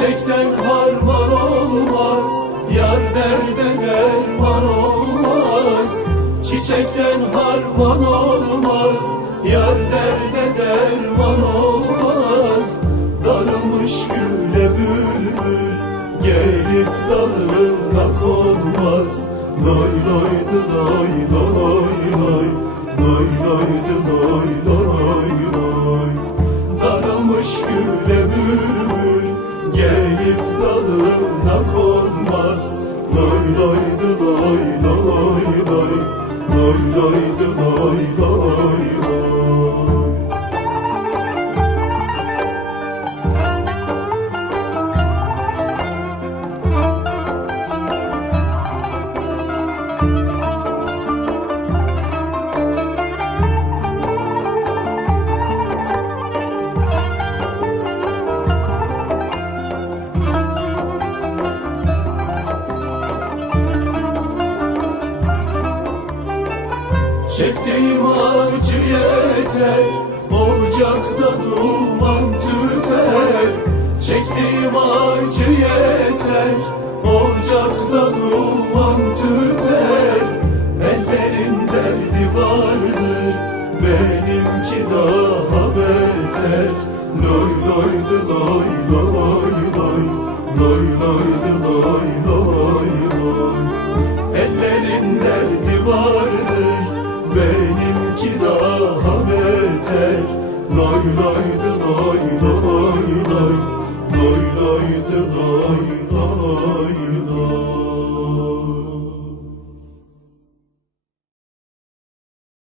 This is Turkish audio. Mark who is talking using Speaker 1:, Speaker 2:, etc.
Speaker 1: Çiçekten harman olmaz Yar derde derman olmaz. Çiçekten harman olmaz Yar derde derman olmaz. Darılmış güle bülbül Gelip dalına konmaz. Loy loy dı loy loy loy Loy loy dı loy dalına konmaz. Loy loy dı loy loy loy. Loy loy dı loy Çektiğim acı yeter Ocakta duman tüter. Çektiğim acı yeter Ocakta duman tüter. Ellerin derdi vardır Benimki daha beter. Loy loy dı loy loy loy Loy loy loy loy. lay lay de lay lay lay